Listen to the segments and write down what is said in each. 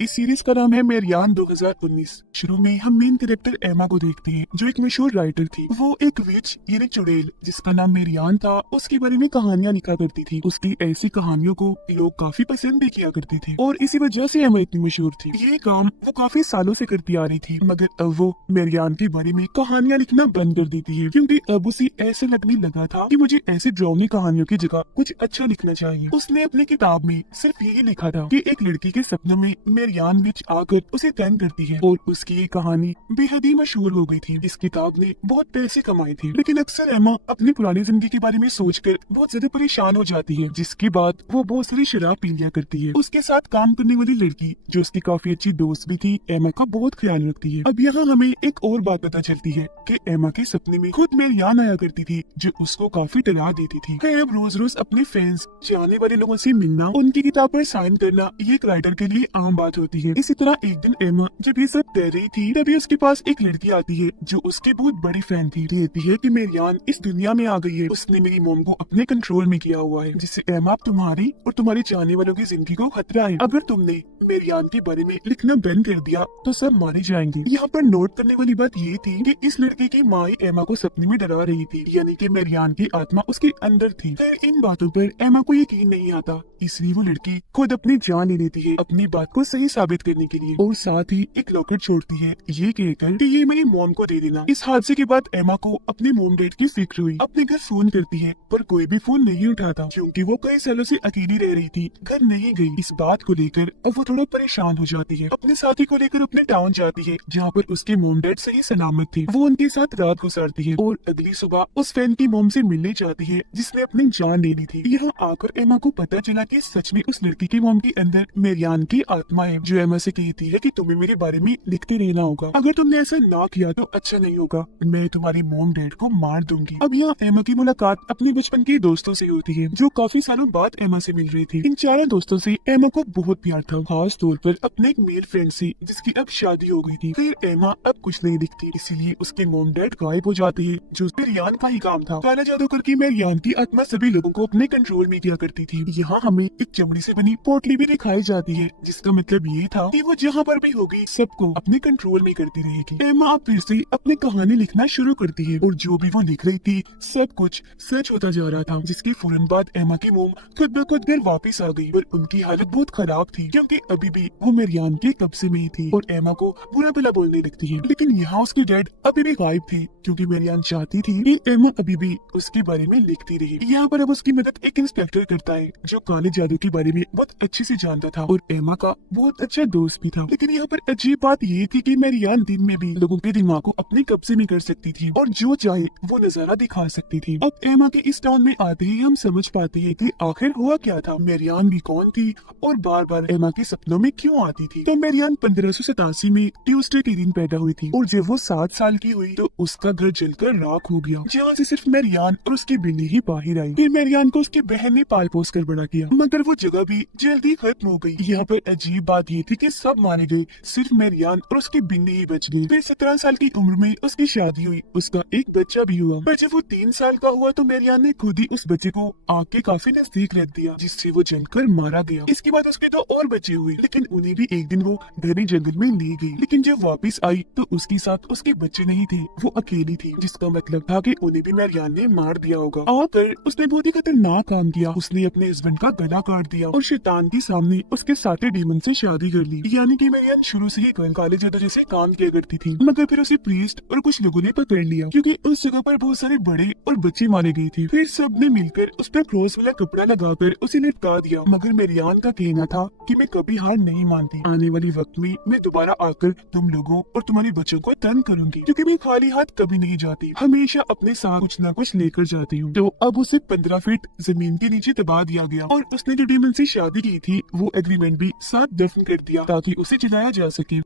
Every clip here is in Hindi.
इस सीरीज का नाम है मेरियान 2019। शुरू में हम मेन कैरेक्टर एमा को देखते हैं, जो एक मशहूर राइटर थी। वो एक विच यानी चुड़ैल जिसका नाम मेरियान था, उसके बारे में कहानियां लिखा करती थी। उसकी ऐसी कहानियों को लोग काफी पसंद भी किया करते थे और इसी वजह से एमा इतनी मशहूर थी। ये काम वो काफी सालों से करती आ रही थी, मगर अब वो मेरियान के बारे में कहानियां लिखना बंद कर देती है, क्योंकि अब उसे ऐसे लगने लगा था कि मुझे ऐसी ड्राउनी कहानियों की जगह कुछ अच्छा लिखना चाहिए। उसने अपनी किताब में सिर्फ यही लिखा था कि एक लड़की के सपनों में मेरियान विच आकर उसे तंग करती है, और उसकी ये कहानी बेहद ही मशहूर हो गई थी। इस किताब ने बहुत पैसे कमाए थे, लेकिन अक्सर एमा अपनी पुरानी जिंदगी के बारे में सोचकर बहुत ज्यादा परेशान हो जाती है, जिसके बाद वो बहुत सारी शराब पी लिया करती है। उसके साथ काम करने वाली लड़की, जो उसकी काफी अच्छी दोस्त भी थी, एमा का बहुत ख्याल रखती है। अब यहाँ हमें एक और बात पता चलती है कि एमा के सपने में खुद मेरियान आया करती थी, जो उसको काफी डरा देती थी। खैर, अब रोज रोज अपने फैंस, चाहने वाले लोगों से मिलना, उनकी किताब पर साइन करना, ये एक राइटर के लिए आम बात होती है। इसी तरह एक दिन एमा जब ये सब कह रही थी, तभी उसके पास एक लड़की आती है जो उसकी बहुत बड़ी फैन थी। कहती है कि मेरियान इस दुनिया में आ गई है, उसने मेरी मोम को अपने कंट्रोल में किया हुआ है, जिससे एमा तुम्हारी और तुम्हारी चाहने वालों की जिंदगी को खतरा है। अगर तुमने मेरियान के बारे में लिखना बंद कर दिया तो सब मारे जाएंगे। यहाँ पर नोट करने वाली बात ये थी कि इस लड़के की माँ एमा को सपने में डरा रही थी, यानी कि मेरियान की आत्मा उसके अंदर थी। फिर इन बातों पर एमा को यकीन नहीं आता, इसलिए वो लड़की खुद अपनी जान ले लेती है अपनी बात को सही साबित करने के लिए, और साथ ही एक लॉकेट छोड़ती है ये कहकर कि ये मेरी मोम को दे देना। इस हादसे के बाद एमा को अपने मोम डैड की फिक्र हुई। अपने घर फोन करती है, पर कोई भी फोन नहीं उठाता, क्योंकि वो कई सालों से अकेली रह रही थी, घर नहीं गई। इस बात को लेकर अब वो थोड़ा परेशान हो जाती है। अपने साथी को लेकर अपने टाउन जाती है, जहाँ पर उसके मोम डैड सही सलामत थे। वो उनके साथ रात गुजारती है और अगली सुबह उस फैन की मोम से मिलने जाती है जिसने अपनी जान ले ली थी। यहाँ आकर एमा को पता चला कि सच में उस लड़की की मोम के अंदर मेरियान की आत्मा है, जो एमा से कहती है कि तुम्हें मेरे बारे में लिखते रहना होगा। अगर तुमने ऐसा ना किया तो अच्छा नहीं होगा, मैं तुम्हारी मोम डैड को मार दूंगी। अब यहाँ एमा की मुलाकात अपने बचपन के दोस्तों से होती है, जो काफी सालों बाद एमा से मिल रही थी। इन चारों दोस्तों से एमा को बहुत प्यार था, खास तौर पर अपने एक मेल फ्रेंड से, जिसकी अब शादी हो गई थी। फिर एमा अब कुछ नहीं दिखती, इसीलिए उसके मोम डैड गायब हो जाते हैं, जो मेरियान का ही काम था। काला जादू करके मेरियान की आत्मा सभी लोगों को अपने कंट्रोल में किया करती थी। यहाँ हमें एक चमड़ी से बनी पोटली भी दिखाई जाती है, जिसका मतलब ये था कि वो जहाँ पर भी होगी सबको अपने कंट्रोल में करती रहेगी। एमा अब फिर से अपनी कहानी लिखना शुरू करती है, और जो भी वो लिख रही थी सब कुछ सच होता जा रहा था, जिसके फौरन बाद एमा की मोम खुद ब खुद घर वापस आ गई। पर उनकी हालत बहुत खराब थी, क्योंकि अभी भी वो मेरियान के कब्जे में ही थी और एमा को बुरा भला बोलने लगती है। लेकिन यहाँ उसके डैड अभी भी गायब थे, क्योंकि मेरियान चाहती थी कि एमा अभी भी उसके बारे में लिखती रही। यहाँ पर अब उसकी मदद एक इंस्पेक्टर करता है, जो काले जादू के बारे में बहुत अच्छे से जानता था और एमा का बहुत अच्छा दोस्त भी था। लेकिन यहाँ पर अजीब बात ये थी कि मेरियान दिन में भी लोगों के दिमाग को अपने कब्जे में कर सकती थी और जो चाहे वो नजारा दिखा सकती थी। अब एमा के इस टाउन में आते ही हम समझ पाते हैं कि आखिर हुआ क्या था, मेरियान भी कौन थी और बार बार एमा के सपनों में क्यों आती थी। तो मेरियान 1587 में ट्यूसडे के दिन पैदा हुई थी, और जब वो 7 साल की हुई तो उसका घर जलकर राख हो गया, जहाँ से सिर्फ मेरियान और उसकी बिल्ली ही बाहर आई। फिर मेरियान को उसकी बहन ने पाल पोस कर बड़ा किया, मगर वो जगह भी जल्दी खत्म हो गई। यहाँ पर अजीब बात ये थी कि सब मारे गए, सिर्फ मेरियान और उसकी बिल्ली ही बच गई। फिर 17 साल की उम्र में उसकी शादी हुई, उसका एक बच्चा भी हुआ। पर जब वो 3 साल का हुआ तो मेरियान ने खुद ही उस बच्चे को आग के काफी नजदीक रख दिया, जिससे वो जलकर मारा गया। इसके बाद उसके 2 और बच्चे हुए, लेकिन उन्हें भी एक दिन वो घने जंगल में ले गई। लेकिन जब वापस आई तो उसके साथ उसके बच्चे नहीं थे, वो अकेली थी, जिसका मतलब था कि उन्हें भी मेरियान ने मार दिया होगा। आकर उसने बहुत ही खतरनाक काम किया, उसने अपने हस्बैंड का गला काट दिया और शैतान के सामने उसके साथे डीमन से शादी कर ली। यानी कि मेरियान शुरू से ही काले जादू जैसे काम किया करती थी, मगर फिर उसे प्रीस्ट और कुछ लोगों ने पकड़ लिया, क्योंकि उस जगह पर बहुत सारे बड़े और बच्चे मारे गए थे। फिर सबने मिलकर उस पर क्रॉस वाला कपड़ा लगाकर उसे लटका दिया। मगर मेरियान का कहना था कि मैं कभी हार नहीं मानती, आने वाले वक्त में मैं दोबारा आकर तुम लोगों और तुम्हारे बच्चों को तंग करूंगी, क्योंकि मैं खाली हाथ कभी नहीं जाती, हमेशा अपने साथ कुछ न कुछ लेकर जाती हूँ। तो अब उसे 15 फीट जमीन के नीचे दबा दिया गया, और उसने जो डीमन से शादी की थी वो एग्रीमेंट भी साथ दफन कर दिया, ताकि उसे जलाया जा सके।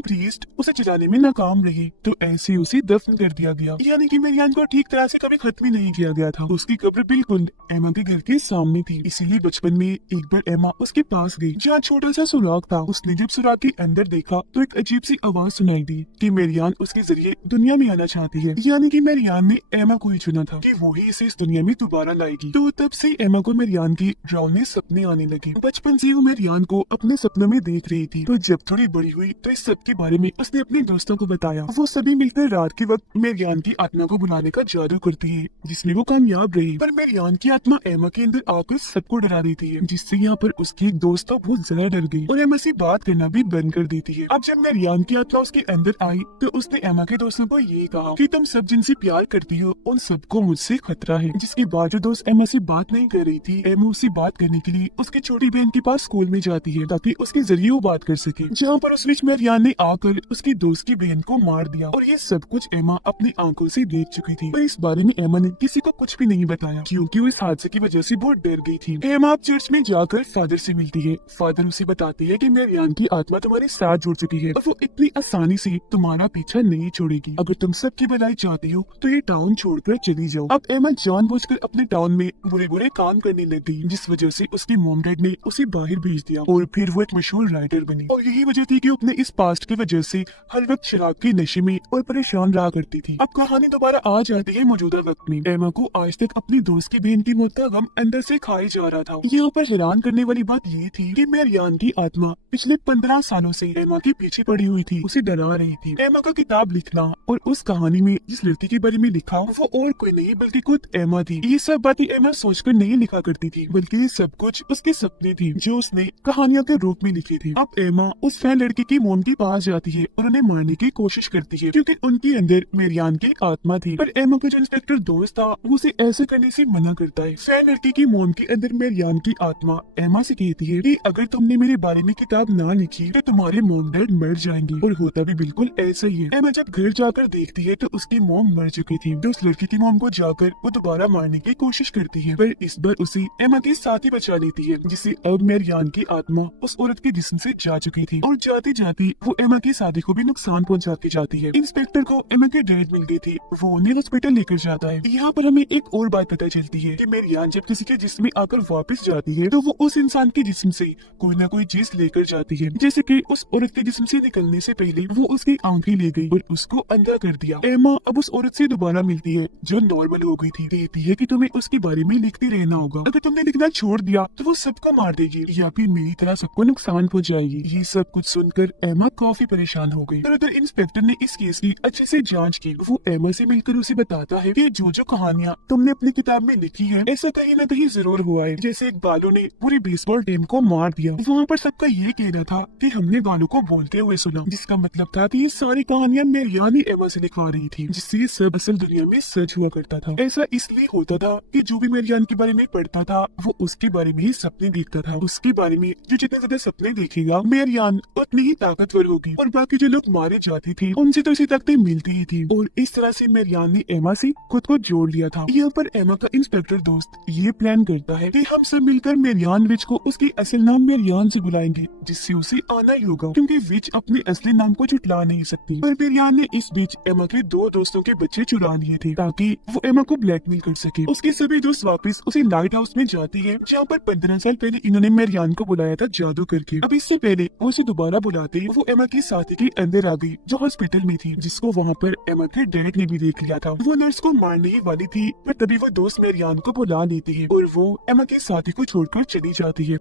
प्रीस्ट उसे चलाने में नाकाम रहे तो ऐसे उसे दफन कर दिया गया। यानी कि मेरियान को ठीक तरह से कभी खत्म ही नहीं किया गया था। उसकी कब्र बिल्कुल एमा के घर के सामने थी, इसीलिए बचपन में एक बार एमा उसके पास गई जहाँ छोटा सा सुराग था। उसने जब सुराग के अंदर देखा तो एक अजीब सी आवाज सुनाई दी कि मेरियान उसके जरिए दुनिया में आना चाहती है। यानी कि मेरियान ने एमा को ही चुना था कि वो ही इसे इस दुनिया में दोबारा लाएगी। तो तब से एमा को मेरियान की डरावने सपने आने लगे। बचपन से वो मेरियान को अपने सपनों में देख रही थी। तो जब थोड़ी बड़ी हुई तो इस सब के बारे में उसने अपने दोस्तों को बताया। वो सभी मिलकर रात के वक्त मेरियान की आत्मा को बुलाने का जादू करती है, जिसमें वो कामयाब रही। पर मेरियान की आत्मा एमा के अंदर आकर सबको डरा देती है, जिससे यहाँ पर उसकी एक दोस्त बहुत ज्यादा डर गई और एमा से बात करना भी बंद कर देती है। अब जब मेरियान की आत्मा उसके अंदर आई तो उसने एमा के दोस्तों को ये कहा कि तुम सब जिनसे प्यार करती हो उन सबको मुझसे खतरा है। जिसके बाद जो दोस्त एमा से बात नहीं कर रही थी, एमा उससे बात करने के लिए उसकी छोटी बहन के पास स्कूल में जाती है ताकि उसके जरिए वो बात कर सके। जहाँ पर उस बीच मेरियान ने आकर उसकी दोस्त की बहन को मार दिया और ये सब कुछ एमा अपनी आंखों से देख चुकी थी। पर इस बारे में एमा ने किसी को कुछ भी नहीं बताया क्योंकि वो इस हादसे की वजह से बहुत डर गई थी। एमा अब चर्च में जाकर फादर से मिलती है। फादर उसे बताते हैं कि मेरियान की आत्मा तुम्हारे साथ जुड़ चुकी है और वो इतनी आसानी से तुम्हारा पीछा नहीं छोड़ेगी। अगर तुम सबकी भलाई चाहती हो तो ये टाउन छोड़कर चली जाओ। अब एमा जानबूझकर अपने टाउन में बुरे बुरे काम करने लग गई, जिस वजह से उसके मॉम डैड ने उसे बाहर भेज दिया और फिर वो एक मशहूर राइटर बनी। और यही वजह थी कि अपने इस पास्ट की वजह से हर वक्त शराब के नशे में और परेशान रहा करती थी। अब कहानी दोबारा आ जाती है मौजूदा वक्त में। एमा को आज तक अपनी दोस्त की बहन की मौत का गम अंदर से खाए जा रहा था। यहाँ पर हैरान करने वाली बात ये थी कि मेरियान की आत्मा पिछले 15 सालों से एमा के पीछे पड़ी हुई थी, उसे डरा रही थी। एमा का किताब लिखना और उस कहानी में जिस लड़की के बारे में लिखा वो और कोई नहीं बल्कि खुद एमा थी। ये सब बातें एमा सोचकर नहीं लिखा करती थी, बल्कि ये सब कुछ उसके सपने थी जो उसने कहानियों के रूप में लिखी थी। अब एमा उस फैन लड़की की मोम के पास जाती है और उन्हें मारने की कोशिश करती है क्योंकि उनके अंदर मेरियान की आत्मा थी। पर एमा का जो इंस्पेक्टर दोस्त था वो उसे ऐसे करने से मना करता है। फैन लड़की की मोम के अंदर मेरियान की आत्मा एमा से कहती है कि अगर तुमने मेरे बारे में किताब ना लिखी तो तुम्हारे मोम डैड मर जाएंगे। और होता भी बिल्कुल ऐसा ही है। एमा जब घर जाकर देखती है तो उसकी मोम मर चुकी थी। तो उस लड़की की मोम को जाकर वो दोबारा मारने की कोशिश करती है, पर इस बार उसे एमा के साथ ही बचा लेती है, जिससे अब मेरियान की आत्मा उस औरत के जिस्म से जा चुकी थी और जाती जाती वो एमा की शादी को भी नुकसान पहुंचाती जाती है। इंस्पेक्टर को एमा के डैड मिल गई थी, वो उन्हें हॉस्पिटल लेकर जाता है। यहाँ पर हमें एक और बात पता चलती है कि मेरियान जब किसी के जिस्म में आकर वापस जाती है तो वो उस इंसान के जिस्म से कोई ना कोई चीज लेकर जाती है। जैसे कि उस औरत के जिस्म से निकलने से पहले वो उसकी आंखें ले गई और उसको अंधा कर दिया। एमा अब उस औरत से दोबारा मिलती है जो नॉर्मल हो गई थी। कहती है कि तुम्हें उसके बारे में लिखते रहना होगा, अगर तुमने लिखना छोड़ दिया तो वो सबको मार देगी या फिर मेरी तरह सबको नुकसान पहुंचाएगी। ये सब कुछ सुनकर एमा काफी परेशान हो गई। उधर इंस्पेक्टर ने इस केस की अच्छे से जांच की। वो एमा से मिलकर उसे बताता है कि जो जो कहानियां तुमने अपनी किताब में लिखी है ऐसा कहीं न कहीं जरूर हुआ है। जैसे एक बालों ने पूरी बेसबॉल टीम को मार दिया, वहाँ पर सबका ये कहना था कि हमने बालों को बोलते हुए सुना, जिसका मतलब था कि ये सारी कहानियां मेरियान ही एमा से लिखवा रही थी, जिससे ये सब असल दुनिया में सच हुआ करता था। ऐसा इसलिए होता था कि जो भी मेरियान के बारे में पढ़ता था वो उसके बारे में ही सपने देखता था। उसके बारे में जो जितने ज्यादा सपने देखेगा मेरियान उतनी ही ताकतवर होगी और बाकी जो लोग मारे जाते थे उनसे तो इसी ताकतें मिलती ही थी। और इस तरह से मेरियान ने एमा से खुद को जोड़ लिया था। यहाँ पर एमा का इंस्पेक्टर दोस्त ये प्लान करता है कि हम सब मिलकर मेरियान विच को उसकी असल नाम मेरियान से बुलाएंगे, जिससे उसे आना ही होगा क्योंकि विच अपने असली नाम को जुटला नहीं सकती। पर मेरियान ने इस बीच एमा के 2 दोस्तों के बच्चे चुरा लिए थे ताकि वो एमा को ब्लैकमेल कर सके। उसके सभी दोस्त वापस उसी लाइट हाउस में जाती है जहाँ पर 15 साल पहले इन्होंने मेरियान को बुलाया था जादू करके। अब इससे पहले वो उसे दोबारा बुलाते वो एमा की साथी के अंदर आ गई जो हॉस्पिटल में थी, जिसको वहाँ पर एमा के डैड ने भी देख लिया था। वो नर्स को मारने ही वाली थी पर तभी वो दोस्त मेरियान को बुला लेती है और वो एमा के साथी को छोड़कर चली जाती है।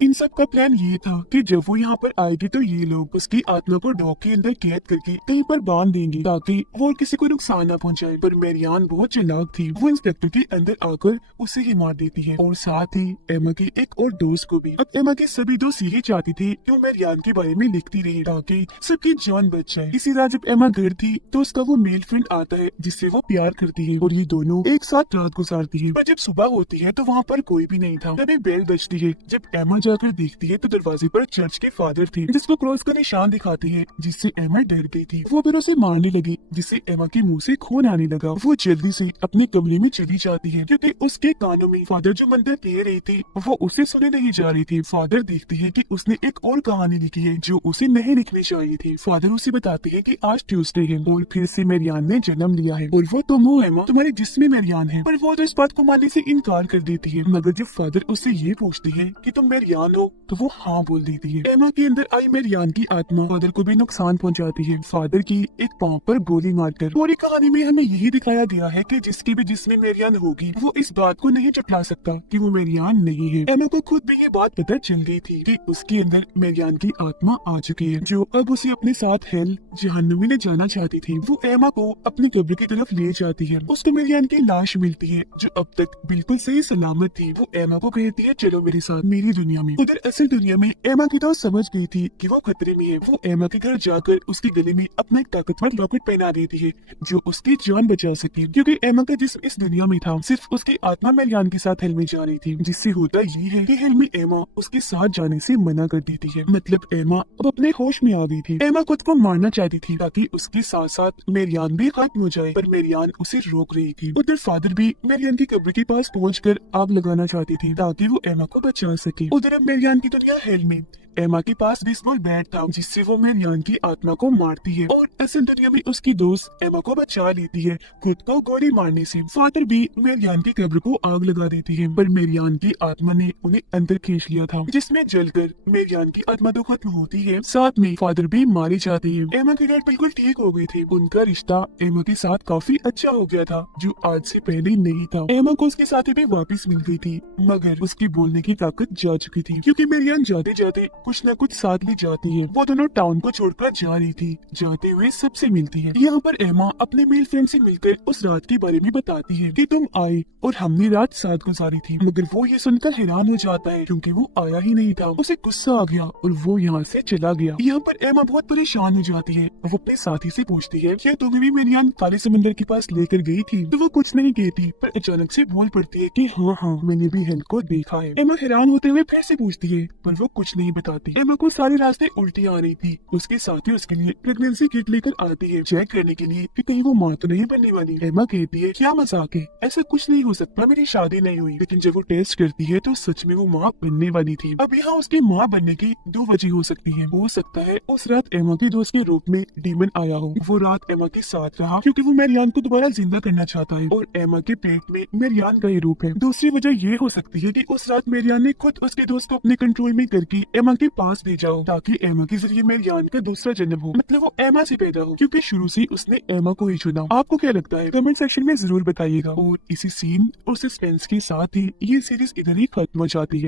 इन सब का प्लान ये था कि जब वो यहाँ पर आएगी तो ये लोग उसकी आत्मा को डॉग के अंदर कैद करके कहीं पर बांध देंगे ताकि वो किसी को नुकसान ना पहुंचाए। पर मेरियान बहुत चालाक थी, वो इंस्पेक्टर के अंदर आकर उसे ही मार देती है और साथ ही एमा के एक और दोस्त को भी। अब एमा के सभी दोस्त यही चाहती थी कि वो मेरियान के बारे में लिखती रहे ताकि सबकी जान बच जाए। इसी रात जब एमा घर थी तो उसका वो मेल फ्रेंड आता है जिससे वो प्यार करती है और ये दोनों एक साथ रात गुजारती है। पर जब सुबह होती है तो वहाँ पर कोई भी नहीं था। तभी बेल बजती है। जब एमा जाकर देखती है तो दरवाजे पर चर्च के फादर थे, जिसको क्रॉस का निशान दिखाते हैं, जिससे एमा डर गई थी। वो फिर उसे मारने लगी, जिससे एमा के मुंह से खून आने लगा। वो जल्दी से अपने कमरे में चली जाती है, क्योंकि उसके कानों में फादर जो मंत्र दे रही थी वो उसे सुने नहीं जा रही थी। फादर देखते हैं कि उसने एक और कहानी लिखी है जो उसे नहीं लिखनी चाहिए थी। फादर उसे बताते हैं कि आज ट्यूसडे है और फिर से मेरियान ने जन्म लिया है और वो तुम हो एमा, तुम्हारे जिस्म में मेरियान है। पर वो तो इस बात को मानने से इनकार कर देती है। मगर जब फादर उससे ये पूछते हैं कि तुम मेरियान हो तो वो हाँ बोल देती है। एमा के अंदर आई मेरियान की आत्मा फादर को भी नुकसान पहुंचाती है, फादर की एक पांव पर गोली मारकर। पूरी कहानी में हमें यही दिखाया गया है कि जिसकी भी जिस्म में मेरियान होगी वो इस बात को नहीं चुटला सकता कि वो मेरियान नहीं है। एमा को खुद भी ये बात पता चल गई थी कि उसके अंदर मेरियान की आत्मा आ चुकी है, जो अब उसे अपने साथ हेल जहन्नुम में ले जाना चाहती थी। वो एमा को अपनी कब्र की तरफ ले जाती है। उसको मेरियान की लाश मिलती है जो अब तक बिल्कुल सही सलामत थी। वो एमा को कहती है चलो मेरे साथ मेरी दुनिया में। उधर असल दुनिया में एमा की तो समझ गई थी कि वो खतरे में है। वो एमा के घर जाकर उसके गले में अपना एक ताकतवर लॉकेट पहना देती है जो उसकी जान बचा सके, क्योंकि एमा का जिस्म इस दुनिया में था, सिर्फ उसकी आत्मा मेरियान के साथ हेल में जा रही थी। जिससे होता ये है कि हेल में एमा उसके साथ जाने से मना कर देती है। मतलब एमा अब अपने होश में आ गई थी। एमा खुद को मारना चाहती थी ताकि उसके साथ साथ मेरियान भी खत्म हो जाए, पर मेरियान उसे रोक रही थी। उधर फादर भी मेरियान की कब्र के पास पहुंचकर आग लगाना चाहती थी ताकि वो एमा को बचा सके। उधर अब मेरियान की दुनिया हेल में एमा के पास बेसबॉल बैट था जिससे वो मेरियान की आत्मा को मारती है और असल दुनिया में उसकी दोस्त एमा को बचा लेती है खुद को गोली मारने से। फादर भी मेरियान की कब्र को आग लगा देती है, पर मेरियान की आत्मा ने उन्हें अंदर खींच लिया था, जिसमें जलकर मेरियान की आत्मा तो खत्म होती है, साथ में फादर भी मारे जाते हैं। एमा के डैड बिल्कुल ठीक हो गए थे। उनका रिश्ता एमा के साथ काफी अच्छा हो गया था, जो आज से पहले नहीं था। एमा को उसके साथी भी वापस मिल गई थी, मगर उसकी बोलने की ताकत जा चुकी थी, क्योंकि मेरियान जाते जाते कुछ न कुछ साथ ले जाती है। वो दोनों टाउन को छोड़कर जा रही थी। जाते हुए सबसे मिलती है। यहाँ पर एमा अपने मेल फ्रेंड से मिलकर उस रात के बारे में बताती है कि तुम आए और हमने रात साथ गुजारी थी। मगर वो ये सुनकर हैरान हो जाता है क्योंकि वो आया ही नहीं था। उसे गुस्सा आ गया और वो यहाँ से चला गया। यहाँ पर एमा बहुत परेशान हो जाती है। वो अपने साथी से पूछती है क्या तुम्हें भी मेरियान काले समंदर के पास लेकर गई थी? तो वो कुछ नहीं कहती, पर अचानक से बोल पड़ती है कि हाँ मैंने भी हेल को देखा है। एमा हैरान होते हुए फिर से पूछती है, पर वो कुछ नहीं बताती। एमा को सारे रास्ते उल्टी आ रही थी। उसके साथी उसके लिए प्रेगनेंसी किट लेकर आती है चेक करने के लिए कि कहीं वो माँ तो नहीं बनने वाली। एमा कहती है क्या मजाक है, ऐसा कुछ नहीं हो सकता, मेरी शादी नहीं हुई। लेकिन जब वो टेस्ट करती है तो सच में वो माँ बनने वाली थी। अब यहाँ उसकी माँ बनने की दो वजह हो सकती है। हो सकता है उस रात एमा के दोस्त के रूप में डीमन आया हो। वो रात एमा के साथ रहा क्योंकि वो मेरियान को दोबारा जिंदा करना चाहता है और एमा के पेट में मेरियान का ही रूप है। दूसरी वजह ये हो सकती है कि उस रात मेरियान ने खुद उसके दोस्त को अपने कंट्रोल में करके एमा के पास भेजा हो ताकि एमा के जरिए मेरियान का दूसरा जन्म हो, मतलब वो एमा से पैदा हो, क्योंकि शुरू से उसने एमा को ही चुना। आपको क्या लगता है कमेंट सेक्शन में जरूर बताइएगा। और इसी सीन और सस्पेंस के साथ ही ये सीरीज इधर ही खत्म हो जाती है।